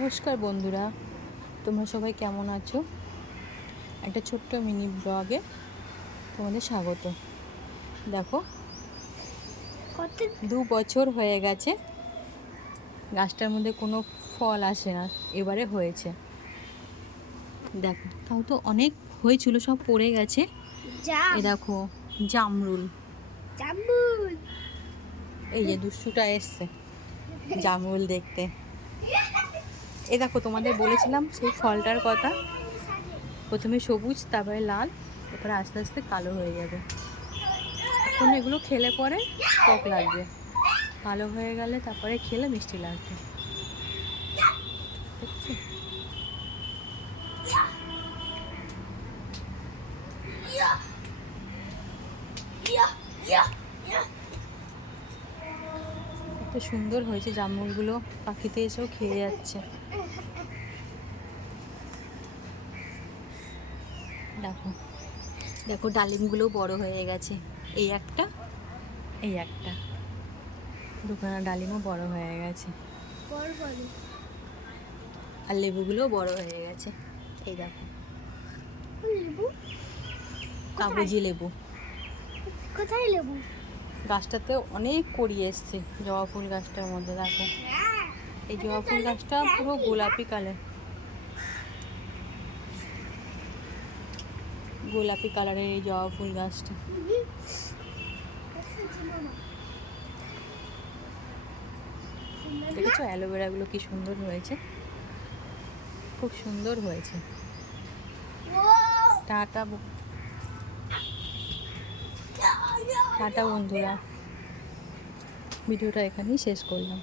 নমস্কার বন্ধুরা, তোমরা সবাই কেমন আছো? একটা ছোট্ট মিনি ব্লগে তোমাদের স্বাগত। দেখো, 2 বছর হয়ে গেছে গাছটার মধ্যে কোনো ফল আসে না, এবারে হয়েছে। দেখো, তাও তো অনেক হয়েছিল, সব পড়ে গেছে। এ দেখো, জামরুল, এই যে দুষ্টুটা এসছে জামরুল দেখতে। এ দেখো, তোমাদের বলেছিলাম সেই ফলটার কথা, প্রথমে সবুজ, তারপরে লাল, তারপরে আস্তে আস্তে কালো হয়ে যাবে। এখন এগুলো খেলে পরে টক লাগবে, কালো হয়ে গেলে তারপরে খেলে মিষ্টি লাগবে। দেখছি কত সুন্দর হয়েছে জামরুলগুলো, পাখিতে এসেও খেয়ে যাচ্ছে। দেখো দেখো, ডালিমগুলো বড় হয়ে গেছে। এই একটা, এই একটা, দুখানা ডালিমও বড় হয়ে গেছে। আর লেবুগুলো বড় হয়ে গেছে। এই দেখো, কাগজি লেবু। কোথায় লেবু? গাছটাতে অনেক কড়ি এসছে, জবা ফুল গাছটার মধ্যে। দেখো, এই জবা ফুল গাছটা পুরো গোলাপি কালার, গোলাপি কালারের এই জবা ফুল গাছটা। দেখেছো অ্যালোভেরাগুলো কি সুন্দর হয়েছে, খুব সুন্দর হয়েছে। টাটা টাটা বন্ধুরা, ভিডিওটা এখানেই শেষ করলাম।